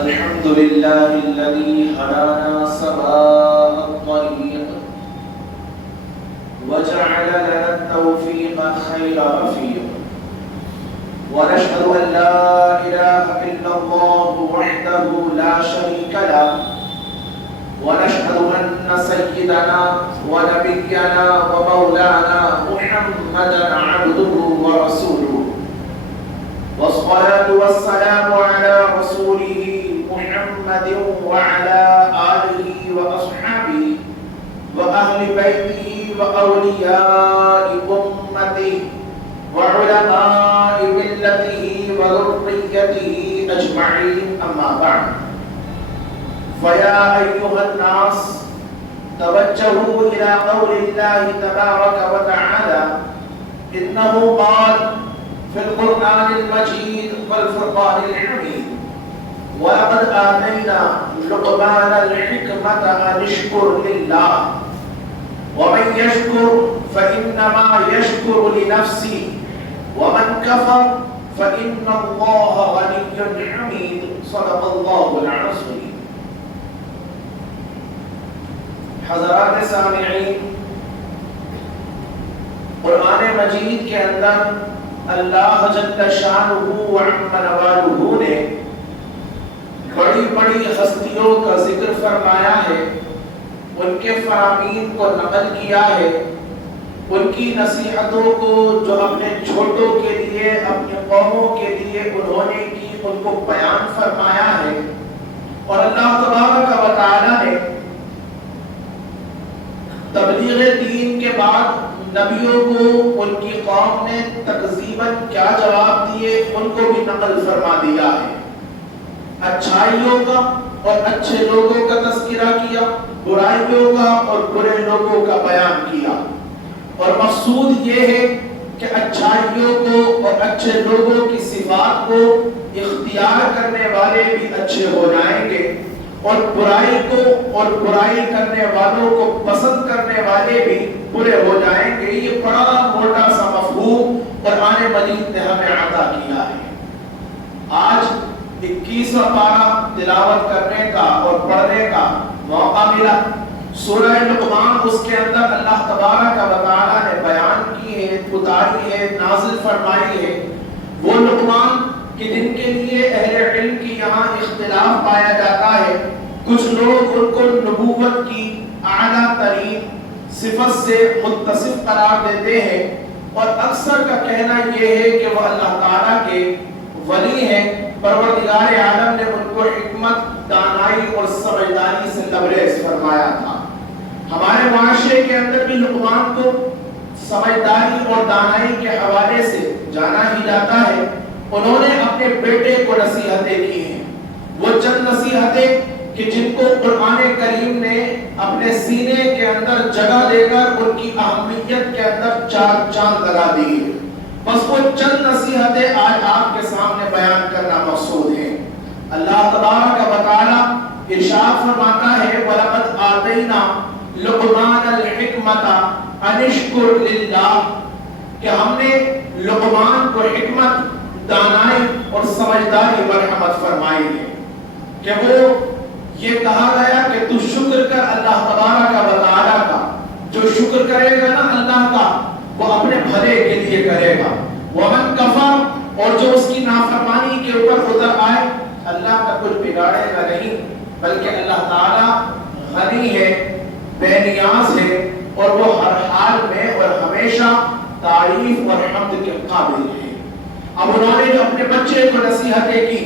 الحمد لله الذي هدانا سواء الطريق وجعل لنا التوفيق خير رفيق ونشهد أن لا إله إلا الله وحده لا شريك له ونشهد أن سيدنا ونبينا ومولانا محمدا عبده ورسوله والصلاة والسلام على رسوله محمد وعلى آله وأصحابه وأهل بيته وأولياء أمته وعلماء ملته وذريته أجمعين أما بعد فيا أيها الناس توجهوا إلى قول الله تبارك وتعالى إنه قال في القرآن المجيد والفرقان الحميد ولقد آتينا لقمان الحكمة أن اشكر لله ومن يشكر فإنما يشكر لنفسه ومن كفر فإن الله غني حميد صدق الله العظيم. حضرات سامعین، قرآن مجید کے اندر اللہ جل شانہ و عم نوالہ نے بڑی بڑی ہستیوں کا ذکر فرمایا ہے، ان کے فرامین کو نقل کیا ہے، ان کی نصیحتوں کو جو اپنے چھوٹوں کے لیے اپنے قوموں کے لیے انہوں نے کی ان کو بیان فرمایا ہے، اور اللہ تبارک و تعالی نے تبلیغ دین کے بعد نبیوں کو ان کی قوم نے تکذیباً کیا جواب دیے ان کو بھی نقل فرما دیا ہے۔ اچھائیوں کا اور اچھے لوگوں کا تذکرہ کیا، برائیوں کا اور برے لوگوں کا بیان کیا، اور مقصود یہ ہے کہ اچھائیوں کو اور اچھے لوگوں کی صفات کو اختیار کرنے والے بھی اچھے ہو جائیں گے، اور برائی کو اور برائی کرنے والوں کو پسند کرنے والے بھی برے ہو جائیں گے۔ یہ بڑا موٹا سا مفہوم قرآن مجید نے ہمیں عطا کیا ہے۔ آج 21واں پارہ تلاوت کرنے کا اور پڑھنے کا موقع ملا۔ سورہ لقمان، اس کے اندر اللہ تبارک و تعالی نے بیان کی ہے، اتاری ہے، نازل فرمائی ہے وہ لقمان کہ جن کے لیے اہل علم کی یہاں اختلاف پایا جاتا ہے۔ کچھ لوگ ان کو نبوت کی اعلیٰ ترین صفت سے متصف قرار دیتے ہیں، اور اکثر کا کہنا یہ ہے کہ وہ اللہ تعالیٰ کے ولی ہیں۔ پروردگار عالم نے ان کو حکمت، دانائی اور سمجھداری سے لبریز فرمایا تھا۔ ہمارے معاشرے کے اندر بھی لقمان کو سمجھداری اور دانائی کے حوالے سے جانا ہی جاتا ہے۔ انہوں نے اپنے بیٹے کو نصیحتیں کی ہیں، وہ چند نصیحتیں کہ جن کو قرآن کریم نے اپنے سینے کے اندر جگہ دے کر ان کی اہمیت کے اندر چار چاند لگا دی ہے۔ بس وہ چند نصیحتیں آج آپ کے سامنے بیان کرنا مقصود ہے۔ اللہ تبارک و تعالی ارشاد فرماتا ہے وَلَقَدْ آتَيْنَا لُقْمَانَ الْحِكْمَةَ أَنِ اشْكُرْ لِلَّهِ، کہ ہم نے لقمان کو حکمت، دانائی اور سمجھداری مرحمت فرمائی ہے، کہ وہ یہ کہا گیا کہ تو شکر کر اللہ تبارک و تعالی کا۔ جو شکر کرے گا نا اللہ کا، وہ اپنے بھلے کے لیے کرے گا۔ ومن کفر، اور جو اس کی نافرمانی کے اوپر اتر آئے، اللہ کا کچھ بگاڑے گا نہیں، بلکہ اللہ تعالی غنی ہے، بے نیاز ہے، اور وہ ہر حال میں اور ہمیشہ تعریف اور حمد کے قابل ہے۔ اب انہوں نے جو اپنے بچے کو نصیحتیں کی،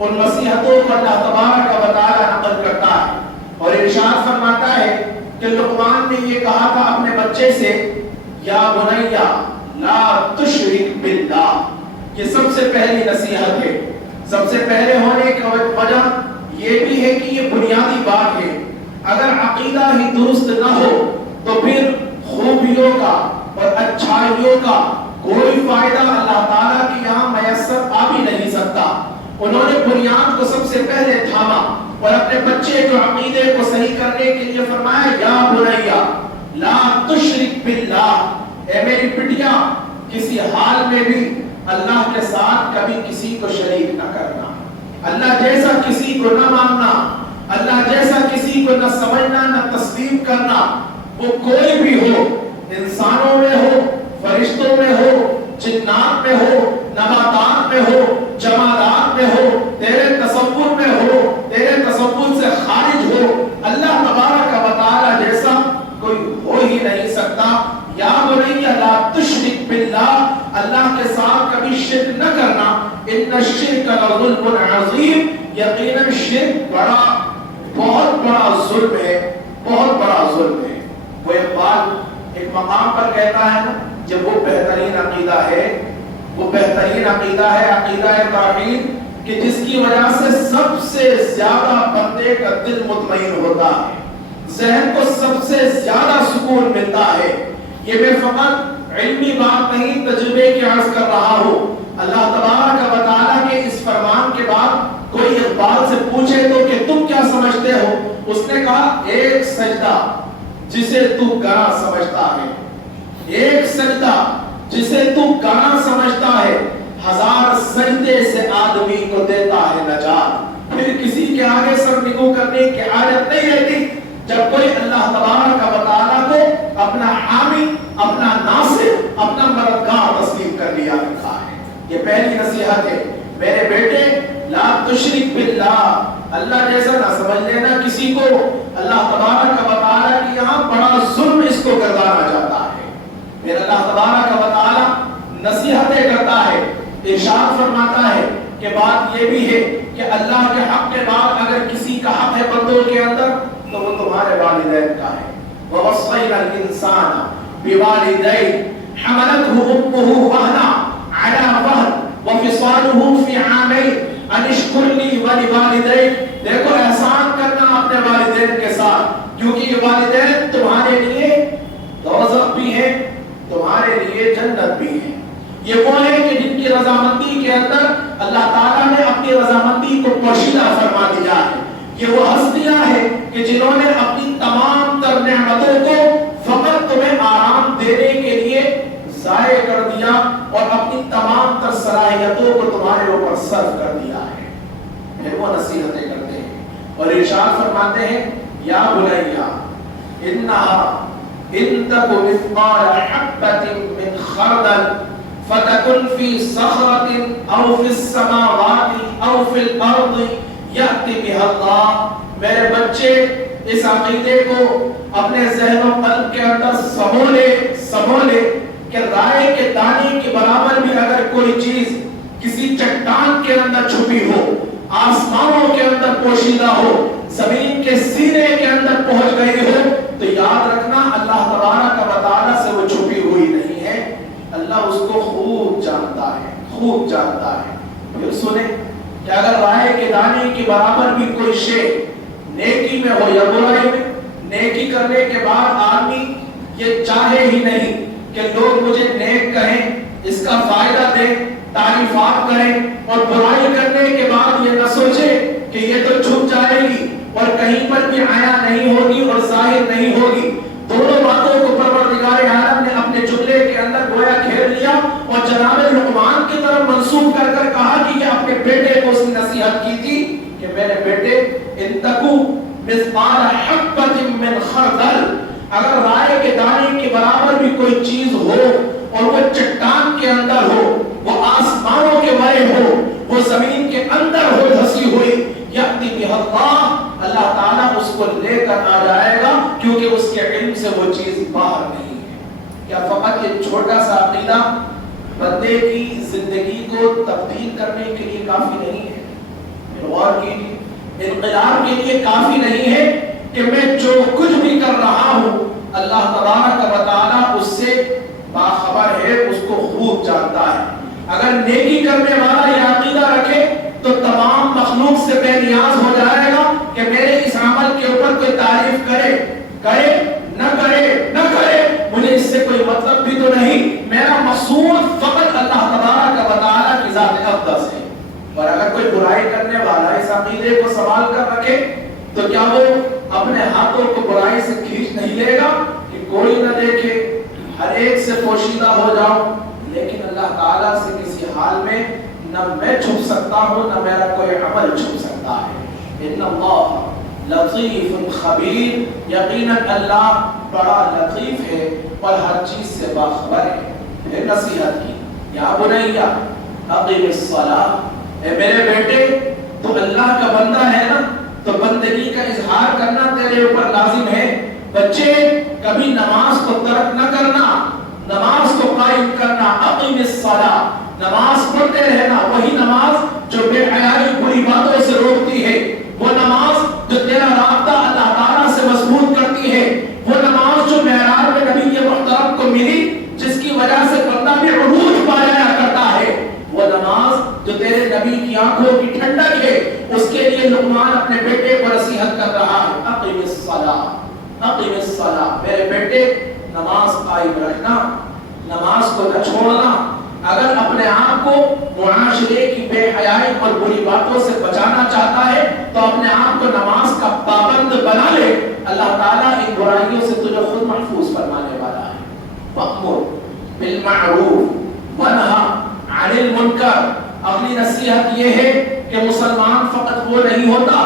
ان نصیحتوں کو اللہ تبارک و تعالی نقل کرتا ہے اور ارشاد فرماتا ہے کہ لقمان نے یہ کہا تھا اپنے بچے سے، یا بنیا لا تشرک باللہ۔ یہ سب سے پہلی نصیحت ہے۔ سب سے پہلے ہونے کی وجہ یہ بھی ہے کہ یہ بنیادی بات ہے۔ اگر عقیدہ ہی درست نہ ہو تو پھر خوبیوں کا اور اچھائیوں کا کوئی فائدہ اللہ تعالیٰ کی یہاں میسر آ بھی نہیں سکتا۔ انہوں نے بنیاد کو سب سے پہلے تھاما اور اپنے بچے کو عقیدے کو صحیح کرنے کے لیے فرمایا یا بنیا لا تشرک باللہ، اے میری بٹیا کسی حال میں بھی اللہ کے ساتھ کبھی کسی کو شریک نہ کرنا۔ اللہ جیسا کسی کو نہ ماننا، اللہ جیسا کسی کو نہ سمجھنا نہ تسلیم کرنا، وہ کوئی بھی ہو، انسانوں میں ہو، فرشتوں میں ہو، جنات میں ہو، نباتات میں ہو، جمادات میں ہو، تیرے تصور میں ہو، تیرے تصور سے خارج ہو، اللہ تبارک و تعالی جیسا کوئی ہو ہی نہیں سکتا۔ یا بنی لا تشرک باللہ، اللہ کے ساتھ کبھی شرک نہ کرنا، ان الشرک لظلم عظیم، یقیناً شرک بہت بڑا ظلم ہے، بہت بڑا ظلم ہے۔ وہ اقبال ایک مقام پر کہتا ہے نا، جب وہ بہترین عقیدہ ہے، وہ بہترین عقیدہ ہے عقیدہ توحید، کہ جس کی وجہ سے سب سے زیادہ بندے کا دل مطمئن ہوتا ہے، ذہن کو سب سے زیادہ سکون ملتا ہے۔ یہ میں فقط علمی بات نہیں، تجربے کی عرض کر رہا ہوں۔ اللہ تبارک و تعالیٰ کے اس فرمان کے بعد کوئی اقبال سے پوچھے تو کہ تم کیا سمجھتے ہو، اس نے کہا ایک سجدہ جسے تو گناہ سمجھتا ہے، ایک سجدہ جسے تو گناہ سمجھتا ہے، 1000 سجدے سے آدمی کو دیتا ہے نجات۔ پھر کسی کے آگے سر نگو کرنے کی عادت نہیں رہتی۔ جب کوئی اللہ تبارک و تعالیٰ کو اپنا حامی، اپنا ناصر، اپنا مددگار تسلیم کر لیا رکھا ہے۔ یہ پہلی نصیحت ہے، میرے بیٹے لا تشرک باللہ، اللہ جیسا نہ سمجھ لینا کسی کو۔ اللہ تبارک و تعالیٰ کی یہاں بڑا ظلم اس کو گردانا جاتا ہے۔ پھر اللہ تبارک و تعالیٰ نصیحتیں کرتا ہے، ارشاد فرماتا ہے کہ بات یہ بھی ہے کہ اللہ کے حق کے بعد اگر کسی کا حق ہے بندوں کے اندر تو وہ تمہارے والدین کا ہے۔ وَوَصَّيْنَا الْإِنسَانَ بِوَالِدَيْهِ حَمَلَتْهُ أُمُّهُ وَهْنًا عَلَى وَهْنٍ وَفِصَالُهُ فِي عَامَيْنِ أَنِ اشْكُرْ لِي وَلِوَالِدَيْكَ، دیکھو احسان کرنا اپنے والدین کے ساتھ، کیونکہ یہ والدین تمہارے لیے دوزخ بھی ہیں، تمہارے لیے جنت بھی ہے۔ یہ وہ ہے کہ جن کی رضامندی کے اندر اللہ تعالیٰ نے اپنی رضامندی کو پوشیدہ فرما دیا ہے۔ یہ وہ ہستیاں ہیں کہ جنہوں نے اپنی تمام تر نعمتوں کو فقط تمہیں آرام دینے کے لیے ضائع کر دیا اور اپنی تمام تر صلاحیتوں کو تمہارے اوپر صرف کر دیا ہے۔ پھر وہ نصیحتیں کرتے ہیں اور ارشاد فرماتے ہیں یا بنیا انها ان تک مثقال حبۃ من خردل فتكن في صخرة او في السماوات او في الارض یأتی بها اللہ۔ میرے بچے اس عقیدے کو اپنے ذہن و قلب کے اندر سمو لے کہ رائے کے دانے کے برابر بھی اگر کوئی چیز کسی چٹان کے اندر چھپی ہو، آسمانوں کے اندر پوشیدہ ہو، زمین کے سینے کے اندر پہنچ گئی ہو، تو یاد رکھنا اللہ تبارک و تعالیٰ سے وہ چھپی ہوئی نہیں ہے، اللہ اس کو خوب جانتا ہے، خوب جانتا ہے۔ پھر سنیں کہ اگر رائے کے دانے کے برابر بھی کوئی شے نیکی میں ہو یا برائی میں، نیکی کرنے کے بعد آدمی یہ چاہے ہی نہیں کہ لوگ مجھے نیک کہیں، اس کا فائدہ دیں، تعریفات کریں، اور برائی کرنے کے بعد یہ نہ سوچے کہ یہ تو چھپ جائے گی اور کہیں پر بھی عیا نہیں ہوگی اور ظاہر نہیں ہوگی۔ دونوں باتوں کو پروردگار عالم نے اپنے جملے کے اندر گویا گھیر لیا اور جناب لقمان کی طرف منسوب کر کر کہا کہ یہ اپنے بیٹے کو اس کی نصیحت کی تھی کہ میرے بیٹے ان تکو مثقال حبۃ من خردل، اگر رائے کے دانے کے برابر بھی کوئی چیز ہو اور وہ چٹان کے اندر ہو، وہ آسمانوں کے بڑے ہو، وہ زمین کے اندر ہو دھسی ہوئی، یأتی بها اللہ، اللہ تعالیٰ اس کو لے کر آ جائے گا، کیونکہ اس کے علم سے وہ چیز باہر نہیں ہے۔ کیا فقط یہ چھوٹا سا عقیدہ بندے کی زندگی کو تبدیل کرنے کے لیے کافی نہیں ہے؟ غور کیجیے، انقلاب کے لیے کافی نہیں ہے کہ میں جو کچھ بھی کر رہا ہوں اللہ تبارک و تعالیٰ اس سے باخبر ہے، اس کو خوب جانتا ہے۔ اگر نیکی کرنے والا یہ عقیدہ رکھے تو تمام مخلوق سے بے نیاز ہو جائے گا کہ میرے اس عمل کے اوپر کوئی تعریف کرے نہ کرے، مجھے اس سے کوئی مطلب بھی تو نہیں، میرا مقصود فقط اللہ تبارک و تعالیٰ کی ذات اقدس ہے۔ اور اگر کوئی برائی کرنے والا اس عقیدے کو سنبھال کر رکھے تو کیا وہ اپنے ہاتھوں کو برائی سے کھینچ نہیں لے گا کہ کوئی نہ دیکھے، ہر ایک سے پوشیدہ ہو جاؤں، لیکن اللہ تعالیٰ سے کسی حال میں نہ میں چھپ سکتا ہوں نہ میرا کوئی عمل چھپ سکتا ہے۔ ان اللہ لطیف خبیر، یقیناً اللہ بڑا لطیف ہے اور ہر چیز سے باخبر ہے۔ پھر نصیحت کی، یا بنیا اقیم الصلاۃ، اے میرے بیٹے تو اللہ کا بندہ ہے نا، تو بندگی کا اظہار کرنا تیرے اوپر لازم ہے۔ بچے کبھی نماز کو ترک نہ کرنا، نماز کو قائم کرنا۔ اقیم الصلاۃ، نماز پڑھتے رہنا، وہی نماز جو بے حیائی بری باتوں سے روکتی ہے، وہ نماز جو تیرا رابطہ اللہ تعالیٰ سے مضبوط کرتی ہے، وہ نماز جو معراج میں نبی محترم کو ملی، جس کی وجہ سے بندہ بھی عروج پایا کرتا ہے، وہ نماز جو تیرے نبی کی آنکھوں کی ٹھنڈک ہے، اس کے لیے لقمان اپنے بیٹے کو نصیحت کر رہا ہے۔ اقیم الصلاۃ، اقیم الصلاۃ، میرے بیٹے نماز قائم رکھنا، نماز کو نہ چھوڑنا۔ اگر اپنے آپ کو معاشرے کی بے حیائی اور بری باتوں سے بچانا چاہتا ہے تو اپنے آپ کو نماز کا پابند بنا لے، اللہ تعالیٰ ان برائیوں سے تجھے خود محفوظ فرمانے والا ہے۔ وَأْمُرْ بِالْمَعْرُوفِ وَانْهَ عَنِ الْمُنْكَرِ، اگلی نصیحت یہ ہے کہ مسلمان فقط وہ نہیں ہوتا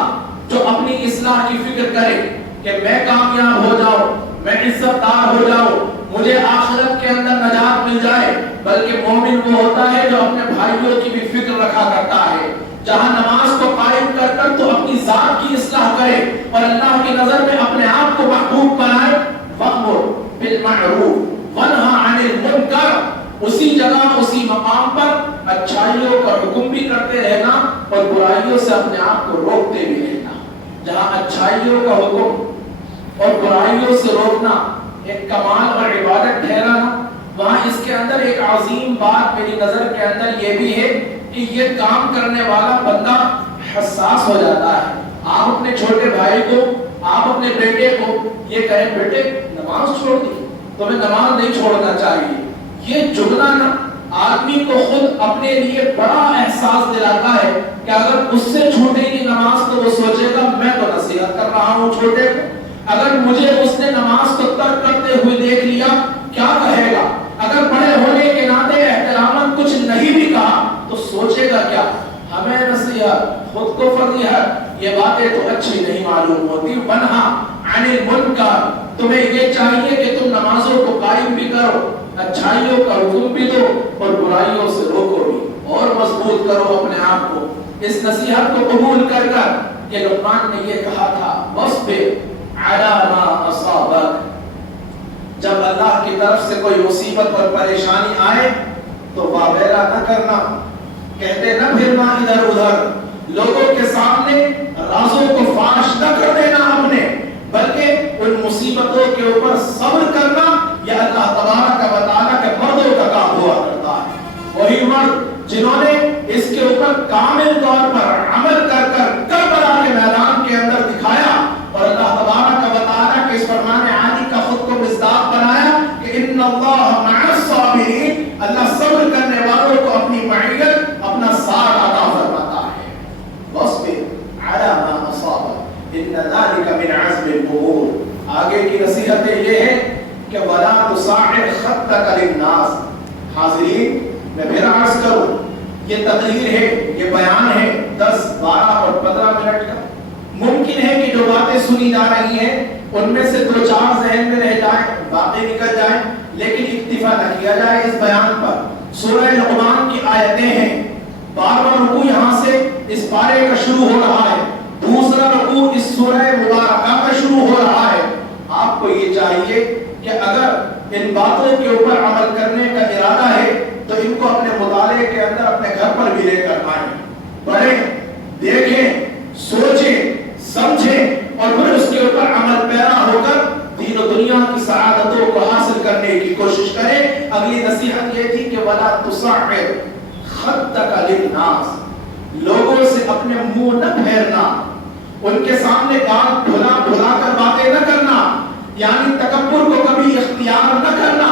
جو اپنی اصلاح کی فکر کرے کہ میں کامیاب ہو جاؤں، میں عزت دار ہو جاؤں، مجھے آخرت کے اندر نجات مل جائے، بلکہ مومن وہ ہوتا ہے جو اپنے بھائیوں کی بھی فکر رکھا کرتا ہے۔ جہاں نماز کو قائم کر کر تو اپنی ذات کی اصلاح کرے اور اللہ کی نظر میں اپنے آپ کو محبوب بنائے۔ وَأْمُرْ بِالْمَعْرُوفِ وَانْهَ عَنِ الْمُنْكَرِ، اسی جگہ اسی مقام پر اچھائیوں کا حکم بھی کرتے رہنا اور برائیوں سے اپنے آپ کو روکتے بھی رہنا۔ جہاں اچھائیوں کا حکم اور برائیوں سے روکنا ایک کمال اور عبادت ٹھہرانا، وہاں اس کے اندر ایک عظیم بات میری نظر کے اندر یہ بھی ہے کہ یہ کام کرنے والا بندہ حساس ہو جاتا ہے۔ آپ اپنے چھوٹے بھائی کو، آپ اپنے بیٹے کو یہ کہیں بیٹے نماز چھوڑ دی، تمہیں نماز نہیں چھوڑنا چاہیے، یہ جملہ نا آدمی کو خود اپنے لیے بڑا احساس دلاتا ہے کہ اگر اس سے چھوٹے کی نماز تو وہ سوچے گا میں تو نصیحت کر رہا ہوں چھوٹے کو، اگر مجھے اس نے نماز کو ترک کرتے ہوئے دیکھ لیا کیا کہے گا؟ اگر بڑے ہونے کے ناطے احتراماً کچھ نہیں بھی کہا تو سوچے گا کیا؟ ہمیں نصیحت، خود کو فضیحت، یہ باتیں تو اچھی نہیں معلوم ہوتی۔ وَانْهَ عَنِ الْمُنْكَرِ، تمہیں یہ چاہیے کہ تم نمازوں کو قائم بھی کرو، اچھائیوں کا حکم بھی دو اور برائیوں سے روکو بھی، اور مضبوط کرو اپنے آپ کو۔ اس نصیحت کو قبول کر کر کہ لقمان نے یہ کہا تھا وَاصْبِرْ عَلَى مَا أَصَابَكَ، جب اللہ کی طرف سے کوئی مصیبت اور پریشانی آئے تو واویلا نہ کرنا، کہتے نہ پھرنا ادھر ادھر، لوگوں کے سامنے رازوں کو فاش نہ کر دینا اپنے، بلکہ ان مصیبتوں کے اوپر صبر کرنا، یہ اللہ تبارک و تعالیٰ کے مردوں کا کام ہوا کرتا ہے۔ وہی مرد جنہوں نے اس کے اوپر کامل طور پر عمل کر کر کربلا کے میدان کے اندر دکھایا اور اللہ تبارک و تعالیٰ کے اس فرمان عالی کا خود کو مصداق بنایا کہ ان اللہ مع الصابرین، اللہ صبر کرنے والوں کو اپنی معیت، اپنا ساتھ عطا فرماتا ہے۔ واصبر علی ما اصابک ان ذلک من عزم الامور، آگے کی نصیحتیں یہ ہے کہ ولا تصعر خطک للناس۔ حاضرین میں پھر عرض کروں، یہ تقریر ہے، یہ بیان ہے 10 12 اور 15 منٹ کا، ممکن ہے کہ جو باتیں سنی جا رہی ہیں ان میں سے 2-4 ذہن میں رہ جائیں، باتیں نکل جائیں، لیکن اکتفا نہ کیا جائے اس بیان پر۔ سورہ لقمان کی آیتیں ہیں، 12واں رکوع یہاں سے اس پارے کا شروع ہو رہا ہے، دوسرا رکوع اس سورہ مبارکہ کا شروع ہو رہا ہے۔ آپ کو یہ چاہیے کہ اگر ان باتوں کے اوپر عمل کرنے کا ارادہ ہے تو ان کو اپنے مطالعے کے اندر اپنے گھر پر بھی لے کر آئیں، پڑھیں، دیکھیں، سوچیں، سمجھیں اور پھر اس کے اوپر عمل پیرا ہو کر دین و دنیا کی سعادتوں کو حاصل کرنے کی کوشش کریں۔ اگلی نصیحت یہ تھی کہ وَلَا تُصَعِّرْ خَدَّكَ لِلنَّاسِ، لوگوں سے اپنے منہ نہ پھیرنا، ان کے سامنے گال بھلا بھلا کر باتیں نہ کرنا، یعنی تکبر کو کبھی اختیار نہ کرنا۔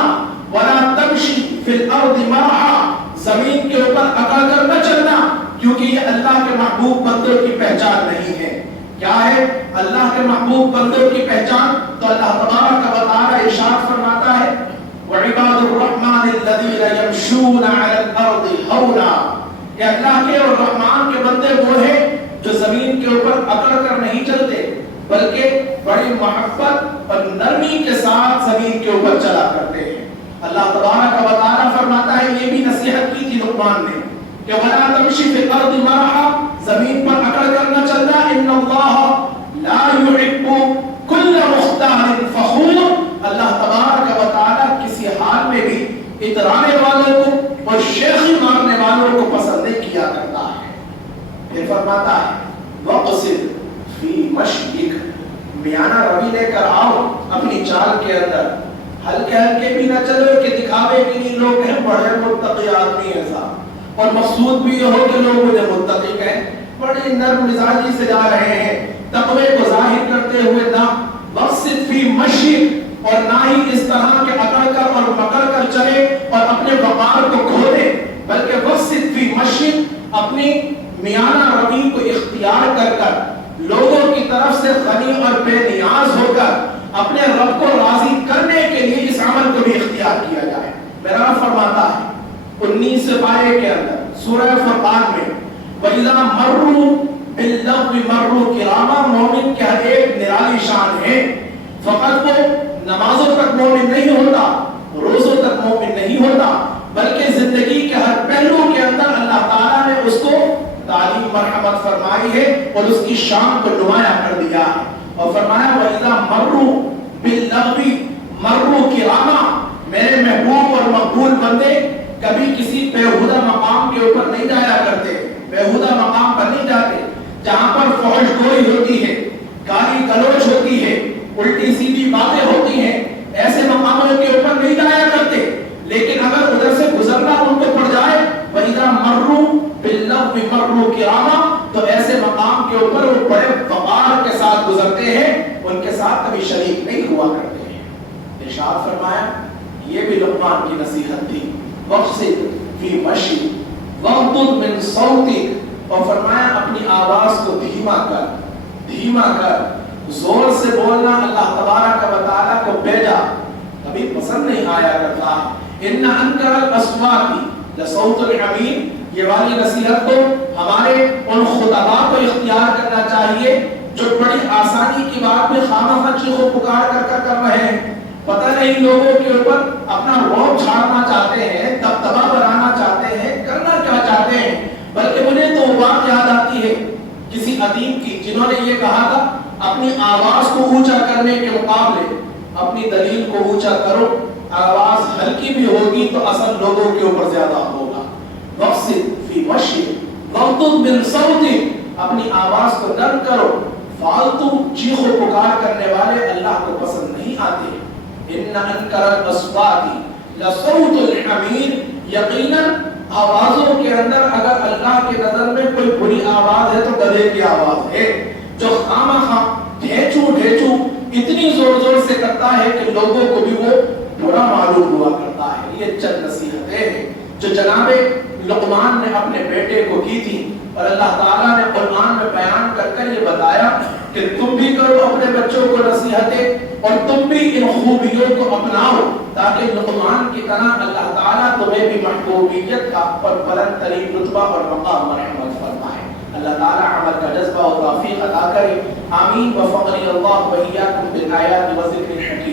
وَلَا تَمْشِي فِي الْأَرْضِ مَرَحًا، زمین کے اوپر اکڑ کر نہ چلنا، کیونکہ یہ اللہ کے محبوب بندوں کی پہچان نہیں ہے۔ کیا ہے اللہ کے محبوب بندوں کی پہچان؟ تو اللہ تبارک و تعالی ارشاد فرماتا ہے وَعِبَادُ الرَّحْمَنِ الَّذِينَ يَمْشُونَ عَلَى الْأَرْضِ هَوْنًا، کہ اللہ کے اور رحمان کے بندے وہ ہیں جو زمین کے اوپر اکڑ کر نہیں چلتے بلکہ بڑی محبت اور نرمی کے ساتھ زمین کے اوپر چلا کرتے ہیں۔ اللہ تبارک و تعالیٰ فرماتا ہے، یہ بھی نصیحت کی تھی لقمان نے کہ وَلَا تَمْشِ فِي الْأَرْضِ مَرَحًا، زمین پر اکڑ کر نہ چلنا، إِنَّ اللَّهَ لَا يُحِبُّ كُلَّ مُخْتَالٍ فَخُورٍ، اللہ تبارک و تعالیٰ کسی حال میں بھی اترانے والوں کو اور شیخی مارنے والوں کو پسند نہیں کیا کرتا ہے۔ پھر فرماتا ہے وَقْصِدْ فِي مَشْيِكَ، میانہ روی لے کر آؤ اپنی چال کے اندر، ہلکے ہلکے بھی نہ چلو کہ دکھاوے کے لیے لوگ ہیں بڑے متقی آدمی ہیں صاحب، اور مقصود بھی یہ ہو کہ لوگ مجھے متقی کہیں، بڑی نرم مزاجی سے جا رہے ہیں، تقوی کو ظاہر کرتے ہوئے نہ وَقْصِدْ فِي مَشْيِكَ، اور نہ ہی اس طرح کے اکڑ کر اور مکڑ کر چلے اور اپنے وقار کو کھو دے، بلکہ وَقْصِدْ فِي مَشْيِكَ، اپنی میانہ روی کو اختیار کر کر لوگوں کی طرف سے غنی اور بے نیاز ہو کر اپنے رب کو راضی کرنے کے لیے اس عمل کو بھی اختیار کیا جائے۔ میرا رب فرماتا ہے 19 پارے کے اندر سورہ فرقان میں وَإِذَا مَرُّوا بِاللَّغْوِ مَرُّوا كِرَامًا، مومن کے ہر ایک نرالی شان ہے، فقط وہ نمازوں تک مومن نہیں ہوتا، روزوں تک مومن نہیں ہوتا، بلکہ زندگی کے ہر پہلو کے اندر اللہ تعالیٰ نے اس کو تعلیم مرحمت فرمائی ہے اور اس کی شان کو نمایاں کر دیا ہے، اور فرمایا وَإِذَا مَرُّوا بِاللَّغْوِ مَرُّوا كِرَامًا، میرے محبوب اور مقبول بندے کبھی کسی بیہودہ مقام کے اوپر نہیں جایا کرتے، بیہودہ مقام پر نہیں جاتے جہاں پر فحش گوئی ہوتی ہے، گالی گلوچ ہوتی ہے، الٹی سیدھی باتیں ہوتی ہیں، ایسے مقاموں کے اوپر نہیں جایا کرتے، لیکن اگر ادھر سے گزرنا ان کو پڑ جائے وَإِذَا مَرُّوا بِاللَّغْوِ مَرُّوا كِرَامًا، تو ایسے مقام کے اوپر وہ بڑے وقار کے ساتھ گزرتے ہیں، ان کے ساتھ کبھی شریک نہیں ہوا کرتے ہیں۔ ارشاد فرمایا یہ بھی لقمان کی نصیحت تھی، وَقْصِدْ فِي مَشْيِكَ وَاغْضُضْ مِنْ صَوْتِكَ، اور فرمایا اپنی آواز کو دھیما کر زور سے بولنا اللہ تبارک و تعالیٰ کو بیجا کبھی پسند نہیں آیا کرتا۔ إِنَّ أَنكَرَ الْأَصْوَاتِ لَصَوْتُ الْحَمِيرِ، یہ والی نصیحت کو ہمارے ان خطباء کو اختیار کرنا چاہیے جو بڑی آسانی کی بات میں خامخواہ چیخ و پکار کر رہے ہیں، پتہ نہیں لوگوں کے اوپر اپنا رعب چھاڑنا چاہتے ہیں، دبدبا بنانا چاہتے ہیں، کرنا کیا چاہتے ہیں، بلکہ مجھے تو بات یاد آتی ہے کسی ادیب کی جنہوں نے یہ کہا تھا اپنی آواز کو اونچا کرنے کے مقابلے اپنی دلیل کو اونچا کرو، آواز ہلکی بھی ہوگی تو اثر لوگوں کے اوپر زیادہ ہوگا۔ وَقْصِدْ فِي مَشْيِكَ وَاغْضُضْ مِنْ صَوْتِكَ، اپنی آواز کو نرم کرو، فالتو چیخ و پکار کرنے والے اللہ کو پسند نہیں آتے۔ إِنَّ أَنكَرَ الْأَصْوَاتِ لَصَوْتُ الْحَمِيرِ، یقیناً آوازوں کے اندر اگر اللہ کے نظر میں کوئی بری آواز ہے تو گدھے کی آواز ہے، جو خامخواہ ڈھیچو اتنی زور سے کرتا ہے کہ لوگوں کو بھی وہ برا معلوم ہوا کرتا ہے۔ یہ چند نصیحتیں ہیں جو جناب لقمان نے اپنے بیٹے کو کی تھی، اور اللہ تعالیٰ نے قرآن میں بیان کر یہ بتایا کہ تم بھی کرو اپنے بچوں کو نصیحتیں اور تم بھی ان خوبیوں کو اپناؤ تاکہ لقمان کی طرح اللہ تعالیٰ تمہیں بھی محبوبیت کا اور بلند ترین رتبہ اور مقام مرحمت فرمائے۔ اللہ تعالیٰ عمل کا جذبہ و توفیق عطا کرے، آمین۔ وفقنی اللہ وإياكم بالآیات و ذکر الحکیم۔